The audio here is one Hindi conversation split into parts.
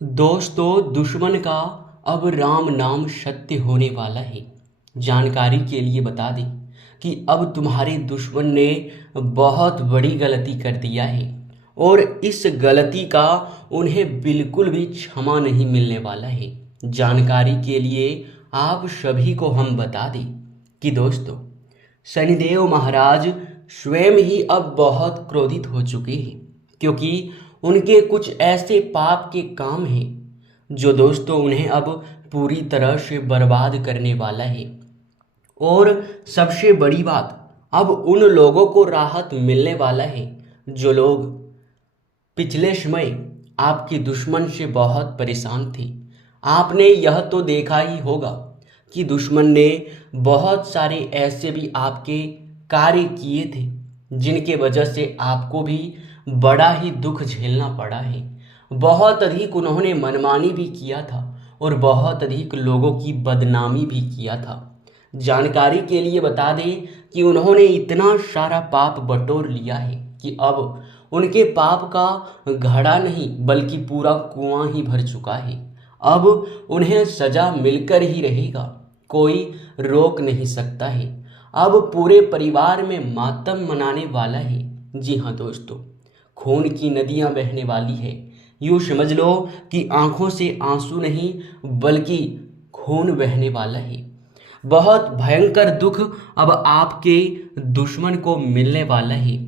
दोस्तों, दुश्मन का अब राम नाम सत्य होने वाला है। जानकारी के लिए बता दें कि अब तुम्हारे दुश्मन ने बहुत बड़ी गलती कर दिया है और इस गलती का उन्हें बिल्कुल भी क्षमा नहीं मिलने वाला है। जानकारी के लिए आप सभी को हम बता दें कि दोस्तों, शनिदेव महाराज स्वयं ही अब बहुत क्रोधित हो चुके हैं, क्योंकि उनके कुछ ऐसे पाप के काम हैं जो दोस्तों उन्हें अब पूरी तरह से बर्बाद करने वाला है। और सबसे बड़ी बात, अब उन लोगों को राहत मिलने वाला है जो लोग पिछले समय आपके दुश्मन से बहुत परेशान थे। आपने यह तो देखा ही होगा कि दुश्मन ने बहुत सारे ऐसे भी आपके कार्य किए थे जिनके वजह से आपको भी बड़ा ही दुख झेलना पड़ा है। बहुत अधिक उन्होंने मनमानी भी किया था और बहुत अधिक लोगों की बदनामी भी किया था। जानकारी के लिए बता दें कि उन्होंने इतना सारा पाप बटोर लिया है कि अब उनके पाप का घड़ा नहीं बल्कि पूरा कुआं ही भर चुका है। अब उन्हें सजा मिलकर ही रहेगा, कोई रोक नहीं सकता है। अब पूरे परिवार में मातम मनाने वाला है। जी हाँ दोस्तों, खून की नदियां बहने वाली है। यूँ समझ लो कि आंखों से आंसू नहीं बल्कि खून बहने वाला है। बहुत भयंकर दुख अब आपके दुश्मन को मिलने वाला है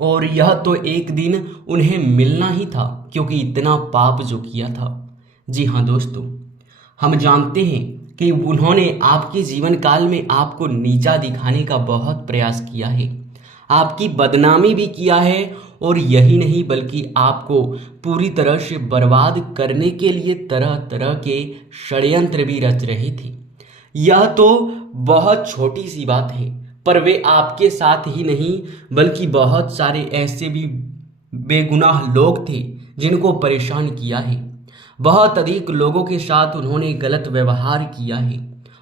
और यह तो एक दिन उन्हें मिलना ही था, क्योंकि इतना पाप जो किया था। जी हाँ दोस्तों, हम जानते हैं कि उन्होंने आपके जीवन काल में आपको नीचा दिखाने का बहुत प्रयास किया है, आपकी बदनामी भी किया है और यही नहीं बल्कि आपको पूरी तरह से बर्बाद करने के लिए तरह तरह के षड्यंत्र भी रच रहे थे। यह तो बहुत छोटी सी बात है, पर वे आपके साथ ही नहीं बल्कि बहुत सारे ऐसे भी बेगुनाह लोग थे जिनको परेशान किया है। बहुत अधिक लोगों के साथ उन्होंने गलत व्यवहार किया है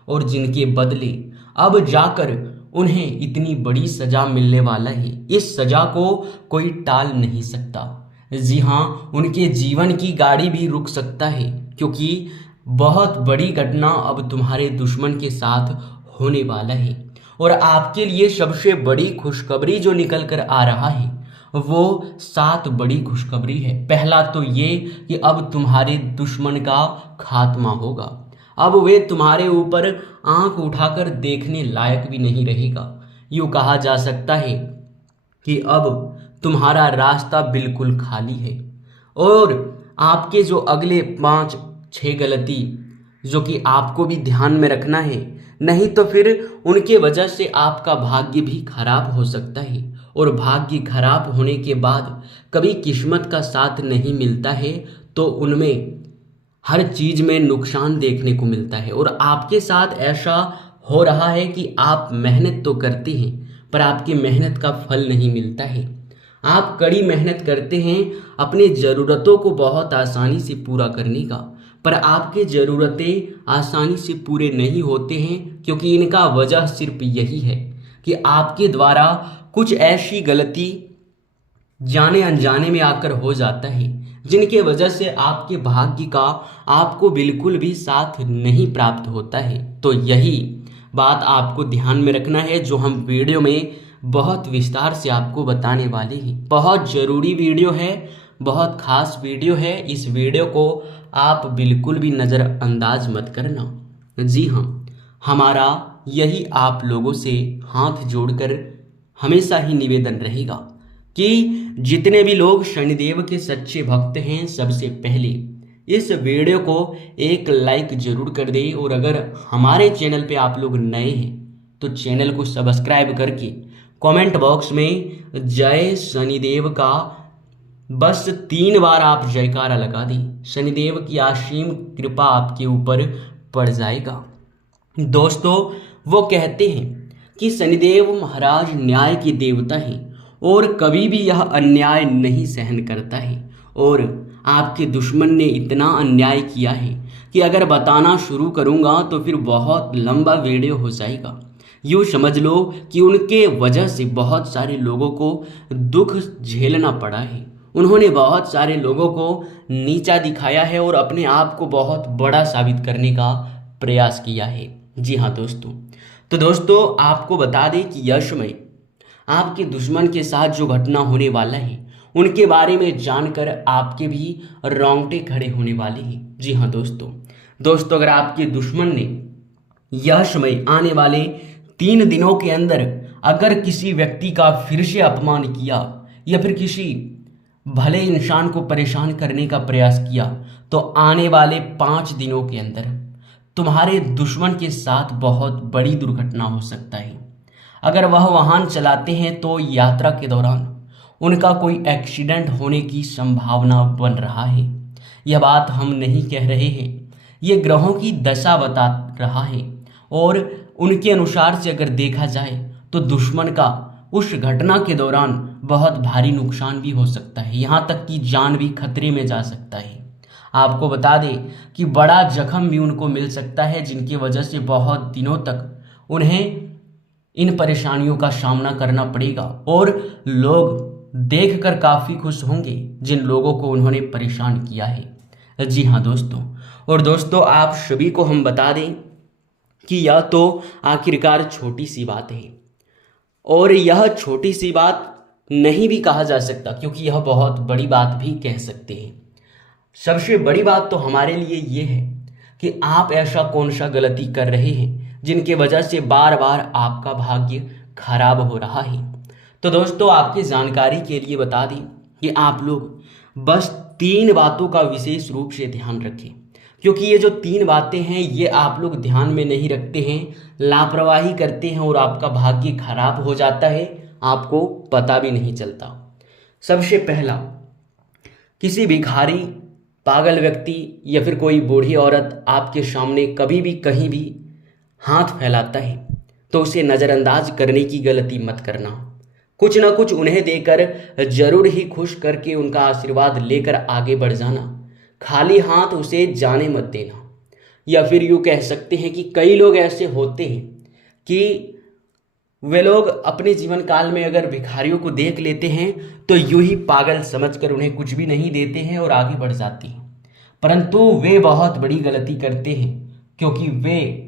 और जिनके बदले अब जाकर उन्हें इतनी बड़ी सजा मिलने वाला है। इस सजा को कोई टाल नहीं सकता। जी हाँ, उनके जीवन की गाड़ी भी रुक सकता है, क्योंकि बहुत बड़ी घटना अब तुम्हारे दुश्मन के साथ होने वाला है। और आपके लिए सबसे बड़ी खुशखबरी जो निकल कर आ रहा है वो 7 बड़ी खुशखबरी है। पहला तो ये कि अब तुम्हारे दुश्मन का खात्मा होगा। अब वे तुम्हारे ऊपर आंख उठाकर देखने लायक भी नहीं रहेगा। यूँ कहा जा सकता है कि अब तुम्हारा रास्ता बिल्कुल खाली है और आपके जो अगले 5-6 गलती जो कि आपको भी ध्यान में रखना है, नहीं तो फिर उनके वजह से आपका भाग्य भी खराब हो सकता है। और भाग्य खराब होने के बाद कभी किस्मत का साथ नहीं मिलता है तो उनमें हर चीज में नुकसान देखने को मिलता है। और आपके साथ ऐसा हो रहा है कि आप मेहनत तो करते हैं पर आपकी मेहनत का फल नहीं मिलता है। आप कड़ी मेहनत करते हैं अपनी ज़रूरतों को बहुत आसानी से पूरा करने का, पर आपकी ज़रूरतें आसानी से पूरे नहीं होते हैं, क्योंकि इनका वजह सिर्फ यही है कि आपके द्वारा कुछ ऐसी गलती जाने अनजाने में आकर हो जाता है जिनके वजह से आपके भाग्य का आपको बिल्कुल भी साथ नहीं प्राप्त होता है। तो यही बात आपको ध्यान में रखना है, जो हम वीडियो में बहुत विस्तार से आपको बताने वाले हैं। बहुत ज़रूरी वीडियो है, बहुत खास वीडियो है। इस वीडियो को आप बिल्कुल भी नज़रअंदाज मत करना। जी हाँ, हमारा यही आप लोगों से हाथ जोड़कर हमेशा ही निवेदन रहेगा कि जितने भी लोग शनिदेव के सच्चे भक्त हैं, सबसे पहले इस वीडियो को एक लाइक जरूर कर दें। और अगर हमारे चैनल पे आप लोग नए हैं तो चैनल को सब्सक्राइब करके कमेंट बॉक्स में जय शनिदेव का बस 3 बार आप जयकारा लगा दें। शनिदेव की असीम कृपा आपके ऊपर पड़ जाएगा। दोस्तों, वो कहते हैं कि शनिदेव महाराज न्याय के देवता हैं और कभी भी यह अन्याय नहीं सहन करता है। और आपके दुश्मन ने इतना अन्याय किया है कि अगर बताना शुरू करूंगा तो फिर बहुत लंबा वीडियो हो जाएगा। यूँ समझ लो कि उनके वजह से बहुत सारे लोगों को दुख झेलना पड़ा है उन्होंने बहुत सारे लोगों को नीचा दिखाया है और अपने आप को बहुत बड़ा साबित करने का प्रयास किया है। जी हाँ दोस्तों, तो दोस्तों आपको बता दें कि यह समय आपके दुश्मन के साथ जो घटना होने वाला है उनके बारे में जानकर आपके भी रोंगटे खड़े होने वाले हैं। जी हाँ दोस्तों अगर आपके दुश्मन ने यह समय आने वाले 3 दिनों के अंदर अगर किसी व्यक्ति का फिर से अपमान किया या फिर किसी भले इंसान को परेशान करने का प्रयास किया, तो आने वाले 5 दिनों के अंदर तुम्हारे दुश्मन के साथ बहुत बड़ी दुर्घटना हो सकता है। अगर वह वाहन चलाते हैं तो यात्रा के दौरान उनका कोई एक्सीडेंट होने की संभावना बन रहा है। यह बात हम नहीं कह रहे हैं, ये ग्रहों की दशा बता रहा है और उनके अनुसार से अगर देखा जाए तो दुश्मन का उस घटना के दौरान बहुत भारी नुकसान भी हो सकता है, यहाँ तक कि जान भी खतरे में जा सकता है। आपको बता दें कि बड़ा जख्म भी उनको मिल सकता है, जिनकी वजह से बहुत दिनों तक उन्हें इन परेशानियों का सामना करना पड़ेगा और लोग देखकर काफ़ी खुश होंगे जिन लोगों को उन्होंने परेशान किया है। जी हाँ दोस्तों, और दोस्तों आप सभी को हम बता दें कि यह तो आखिरकार छोटी सी बात है और यह छोटी सी बात नहीं भी कहा जा सकता, क्योंकि यह बहुत बड़ी बात भी कह सकते हैं। सबसे बड़ी बात तो हमारे लिए ये है कि आप ऐसा कौन सा गलती कर रहे हैं जिनके वजह से बार बार आपका भाग्य खराब हो रहा है। तो दोस्तों आपकी जानकारी के लिए बता दें कि आप लोग बस 3 बातों का विशेष रूप से ध्यान रखें, क्योंकि ये जो 3 बातें हैं ये आप लोग ध्यान में नहीं रखते हैं, लापरवाही करते हैं और आपका भाग्य खराब हो जाता है, आपको पता भी नहीं चलता। सबसे पहला, किसी भिखारी, पागल व्यक्ति या फिर कोई बूढ़ी औरत आपके सामने कभी भी कहीं भी हाथ फैलाता है तो उसे नज़रअंदाज करने की गलती मत करना। कुछ ना कुछ उन्हें देकर जरूर ही खुश करके उनका आशीर्वाद लेकर आगे बढ़ जाना, खाली हाथ उसे जाने मत देना। या फिर यूँ कह सकते हैं कि कई लोग ऐसे होते हैं कि वे लोग अपने जीवन काल में अगर भिखारियों को देख लेते हैं तो यूं ही पागल समझकर उन्हें कुछ भी नहीं देते हैं और आगे बढ़ जाते हैं, परंतु वे बहुत बड़ी गलती करते हैं, क्योंकि वे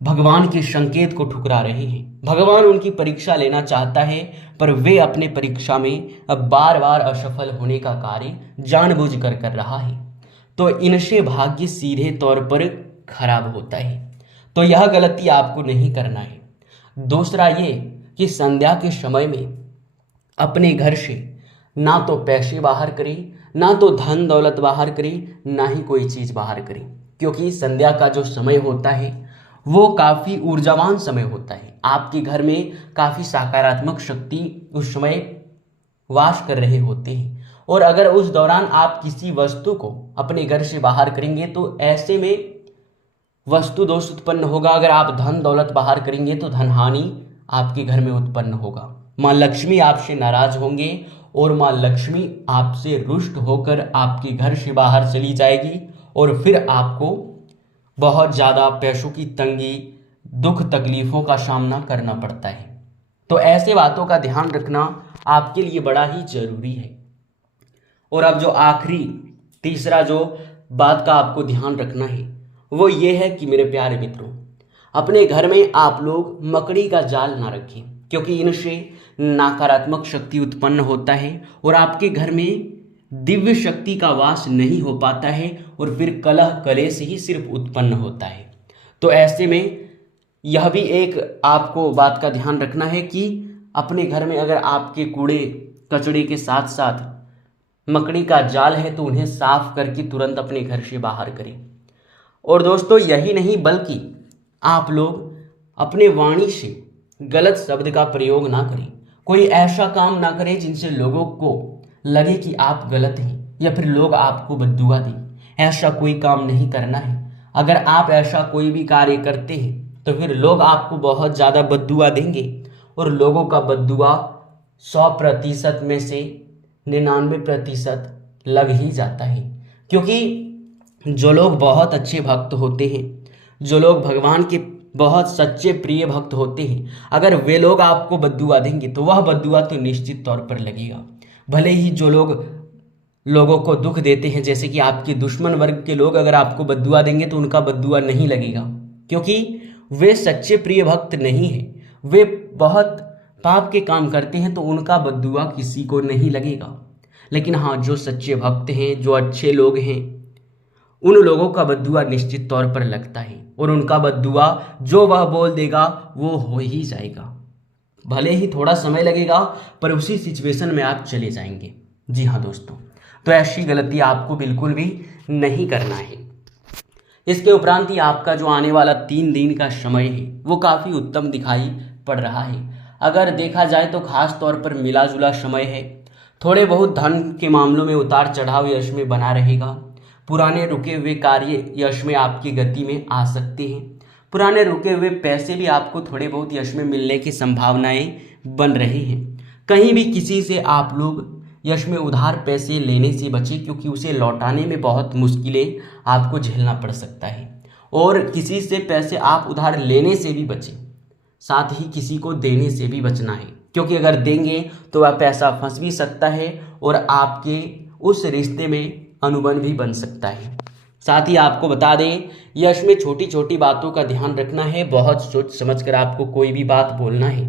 भगवान के संकेत को ठुकरा रहे हैं। भगवान उनकी परीक्षा लेना चाहता है, पर वे अपने परीक्षा में अब बार बार असफल होने का कार्य जानबूझकर कर रहा है, तो इनसे भाग्य सीधे तौर पर खराब होता है। तो यह गलती आपको नहीं करना है। दूसरा ये कि संध्या के समय में अपने घर से ना तो पैसे बाहर करें, ना तो धन दौलत बाहर करें, ना ही कोई चीज़ बाहर करें, क्योंकि संध्या का जो समय होता है वो काफ़ी ऊर्जावान समय होता है। आपके घर में काफ़ी सकारात्मक शक्ति उस समय वास कर रहे होते हैं, और अगर उस दौरान आप किसी वस्तु को अपने घर से बाहर करेंगे तो ऐसे में वस्तु दोष उत्पन्न होगा। अगर आप धन दौलत बाहर करेंगे तो धन हानि आपके घर में उत्पन्न होगा। माँ लक्ष्मी आपसे नाराज होंगे और माँ लक्ष्मी आपसे रुष्ट होकर आपके घर से बाहर चली जाएगी और फिर आपको बहुत ज़्यादा पैसों की तंगी, दुख तकलीफ़ों का सामना करना पड़ता है। तो ऐसे बातों का ध्यान रखना आपके लिए बड़ा ही ज़रूरी है। और अब जो आखिरी तीसरा जो बात का आपको ध्यान रखना है वो ये है कि मेरे प्यारे मित्रों, अपने घर में आप लोग मकड़ी का जाल ना रखें, क्योंकि इनसे नकारात्मक शक्ति उत्पन्न होता है और आपके घर में दिव्य शक्ति का वास नहीं हो पाता है और फिर कलह कलेश ही सिर्फ उत्पन्न होता है। तो ऐसे में यह भी एक आपको बात का ध्यान रखना है कि अपने घर में अगर आपके कूड़े कचड़े के साथ साथ मकड़ी का जाल है तो उन्हें साफ करके तुरंत अपने घर से बाहर करें। और दोस्तों यही नहीं, बल्कि आप लोग अपने वाणी से गलत शब्द का प्रयोग ना करें। कोई ऐसा काम ना करें जिनसे लोगों को लगे कि आप गलत हैं या फिर लोग आपको बद्दुआ दें। ऐसा कोई काम नहीं करना है। अगर आप ऐसा कोई भी कार्य करते हैं तो फिर लोग आपको बहुत ज़्यादा बद्दुआ देंगे, और लोगों का बद्दुआ 100% में से 99% लग ही जाता है। क्योंकि जो लोग बहुत अच्छे भक्त होते हैं, जो लोग भगवान के बहुत सच्चे प्रिय भक्त होते हैं, अगर वे लोग आपको बद्दुआ देंगे तो वह बद्दुआ तो निश्चित तौर पर लगेगा। भले ही जो लोग लोगों को दुख देते हैं, जैसे कि आपके दुश्मन वर्ग के लोग अगर आपको बद्दुआ देंगे तो उनका बद्दुआ नहीं लगेगा, क्योंकि वे सच्चे प्रिय भक्त नहीं हैं। वे बहुत पाप के काम करते हैं तो उनका बद्दुआ किसी को नहीं लगेगा। लेकिन हाँ, जो सच्चे भक्त हैं, जो अच्छे लोग हैं, उन लोगों का बद्दुआ निश्चित तौर पर लगता है, और उनका बद्दुआ जो वह बोल देगा वो हो ही जाएगा। भले ही थोड़ा समय लगेगा, पर उसी सिचुएशन में आप चले जाएंगे। जी हाँ दोस्तों, तो ऐसी गलती आपको बिल्कुल भी नहीं करना है। इसके उपरांत ही आपका जो आने वाला 3 दिन का समय है वो काफ़ी उत्तम दिखाई पड़ रहा है। अगर देखा जाए तो खास तौर पर मिला जुला समय है। थोड़े बहुत धन के मामलों में उतार चढ़ाव यश में बना रहेगा। पुराने रुके हुए कार्य यश में आपकी गति में आ सकते हैं। पुराने रुके हुए पैसे भी आपको थोड़े बहुत यश में मिलने की संभावनाएं बन रही हैं। कहीं भी किसी से आप लोग यश में उधार पैसे लेने से बचें, क्योंकि उसे लौटाने में बहुत मुश्किलें आपको झेलना पड़ सकता है। और किसी से पैसे आप उधार लेने से भी बचें, साथ ही किसी को देने से भी बचना है, क्योंकि अगर देंगे तो वह पैसा फंस भी सकता है और आपके उस रिश्ते में अनुबंध भी बन सकता है। साथ ही आपको बता दें, यश में छोटी छोटी बातों का ध्यान रखना है। बहुत सोच समझ कर आपको कोई भी बात बोलना है,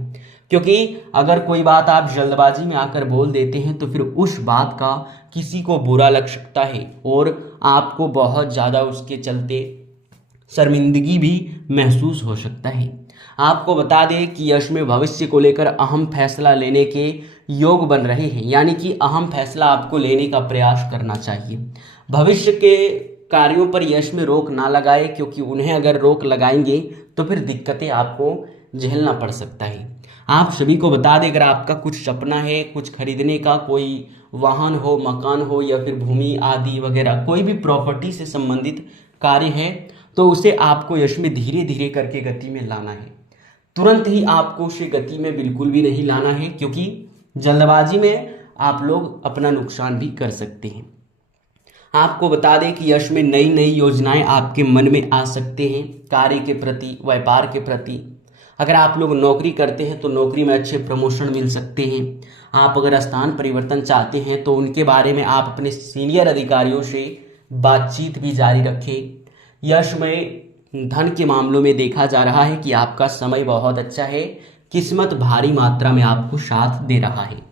क्योंकि अगर कोई बात आप जल्दबाजी में आकर बोल देते हैं तो फिर उस बात का किसी को बुरा लग सकता है और आपको बहुत ज़्यादा उसके चलते शर्मिंदगी भी महसूस हो सकता है। आपको बता दें कि यश में भविष्य को लेकर अहम फैसला लेने के योग बन रहे हैं, यानी कि अहम फैसला आपको लेने का प्रयास करना चाहिए। भविष्य के कार्यों पर यश में रोक ना लगाए, क्योंकि उन्हें अगर रोक लगाएंगे तो फिर दिक्कतें आपको झेलना पड़ सकता है। आप सभी को बता दें, अगर आपका कुछ सपना है, कुछ खरीदने का, कोई वाहन हो, मकान हो या फिर भूमि आदि वगैरह, कोई भी प्रॉपर्टी से संबंधित कार्य है, तो उसे आपको यश में धीरे धीरे करके गति में लाना है। तुरंत ही आपको उसे गति में बिल्कुल भी नहीं लाना है, क्योंकि जल्दबाजी में आप लोग अपना नुकसान भी कर सकते हैं। आपको बता दें कि यश में नई नई योजनाएं आपके मन में आ सकते हैं, कार्य के प्रति, व्यापार के प्रति। अगर आप लोग नौकरी करते हैं तो नौकरी में अच्छे प्रमोशन मिल सकते हैं। आप अगर स्थान परिवर्तन चाहते हैं तो उनके बारे में आप अपने सीनियर अधिकारियों से बातचीत भी जारी रखें। यश में धन के मामलों में देखा जा रहा है कि आपका समय बहुत अच्छा है। किस्मत भारी मात्रा में आपको साथ दे रहा है।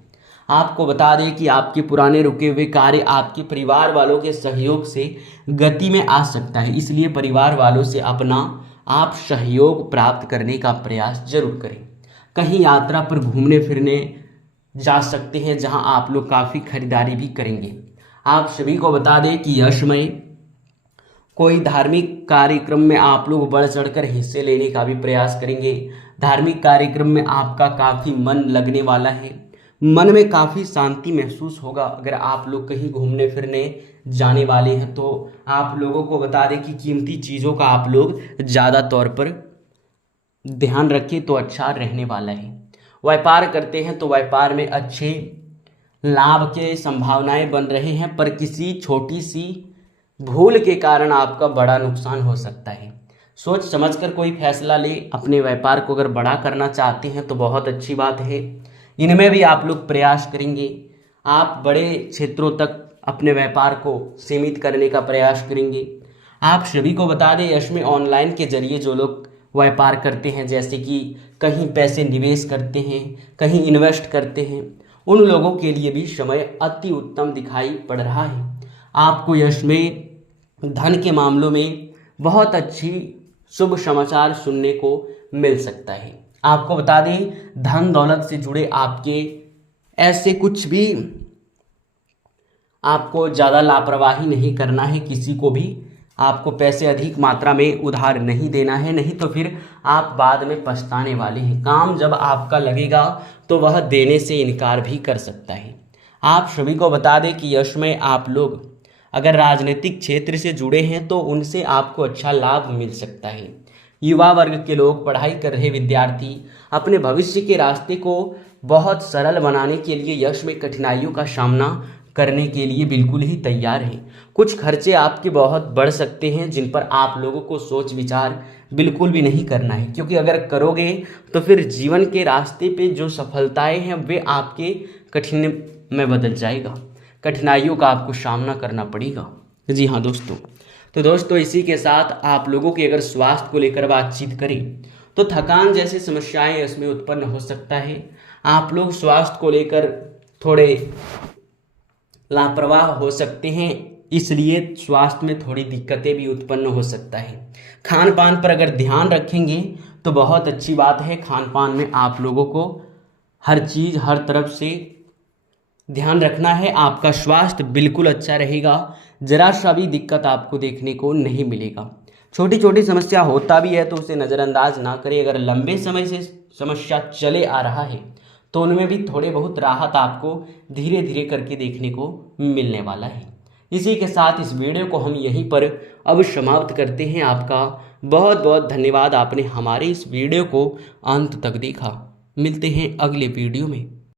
आपको बता दें कि आपके पुराने रुके हुए कार्य आपके परिवार वालों के सहयोग से गति में आ सकता है, इसलिए परिवार वालों से अपना आप सहयोग प्राप्त करने का प्रयास जरूर करें। कहीं यात्रा पर घूमने फिरने जा सकते हैं, जहां आप लोग काफ़ी खरीदारी भी करेंगे। आप सभी को बता दें कि यश में कोई धार्मिक कार्यक्रम में आप लोग बढ़ चढ़कर हिस्से लेने का भी प्रयास करेंगे। धार्मिक कार्यक्रम में आपका काफ़ी मन लगने वाला है। मन में काफ़ी शांति महसूस होगा। अगर आप लोग कहीं घूमने फिरने जाने वाले हैं तो आप लोगों को बता दें कि कीमती चीज़ों का आप लोग ज़्यादा तौर पर ध्यान रखें तो अच्छा रहने वाला है। व्यापार करते हैं तो व्यापार में अच्छे लाभ के संभावनाएं बन रहे हैं, पर किसी छोटी सी भूल के कारण आपका बड़ा नुकसान हो सकता है। सोच समझकर कोई फैसला ले। अपने व्यापार को अगर बड़ा करना चाहते हैं तो बहुत अच्छी बात है, इनमें भी आप लोग प्रयास करेंगे। आप बड़े क्षेत्रों तक अपने व्यापार को सीमित करने का प्रयास करेंगे। आप सभी को बता दें, यश में ऑनलाइन के जरिए जो लोग व्यापार करते हैं, जैसे कि कहीं पैसे निवेश करते हैं, कहीं इन्वेस्ट करते हैं, उन लोगों के लिए भी समय अति उत्तम दिखाई पड़ रहा है। आपको यश में धन के मामलों में बहुत अच्छी शुभ समाचार सुनने को मिल सकता है। आपको बता दें, धन दौलत से जुड़े आपके ऐसे कुछ भी आपको ज़्यादा लापरवाही नहीं करना है। किसी को भी आपको पैसे अधिक मात्रा में उधार नहीं देना है, नहीं तो फिर आप बाद में पछताने वाले हैं। काम जब आपका लगेगा तो वह देने से इनकार भी कर सकता है। आप सभी को बता दें कि यश में आप लोग अगर राजनीतिक क्षेत्र से जुड़े हैं तो उनसे आपको अच्छा लाभ मिल सकता है। युवा वर्ग के लोग, पढ़ाई कर रहे विद्यार्थी अपने भविष्य के रास्ते को बहुत सरल बनाने के लिए यश में कठिनाइयों का सामना करने के लिए बिल्कुल ही तैयार हैं। कुछ खर्चे आपके बहुत बढ़ सकते हैं जिन पर आप लोगों को सोच विचार बिल्कुल भी नहीं करना है, क्योंकि अगर करोगे तो फिर जीवन के रास्ते पे जो सफलताएं हैं वे आपके कठिन में बदल जाएगा, कठिनाइयों का आपको सामना करना पड़ेगा। जी हाँ दोस्तों, तो दोस्तों इसी के साथ आप लोगों की अगर स्वास्थ्य को लेकर बातचीत करें तो थकान जैसी समस्याएं इसमें उत्पन्न हो सकता है। आप लोग स्वास्थ्य को लेकर थोड़े लापरवाह हो सकते हैं, इसलिए स्वास्थ्य में थोड़ी दिक्कतें भी उत्पन्न हो सकता है। खान पान पर अगर ध्यान रखेंगे तो बहुत अच्छी बात है। खान पान में आप लोगों को हर चीज़ हर तरफ से ध्यान रखना है, आपका स्वास्थ्य बिल्कुल अच्छा रहेगा, जरा सा भी दिक्कत आपको देखने को नहीं मिलेगा। छोटी छोटी समस्या होता भी है तो उसे नज़रअंदाज ना करें। अगर लंबे समय से समस्या चले आ रहा है तो उनमें भी थोड़े बहुत राहत आपको धीरे धीरे करके देखने को मिलने वाला है। इसी के साथ इस वीडियो को हम यहीं पर अब समाप्त करते हैं। आपका बहुत बहुत धन्यवाद, आपने हमारे इस वीडियो को अंत तक देखा। मिलते हैं अगले वीडियो में।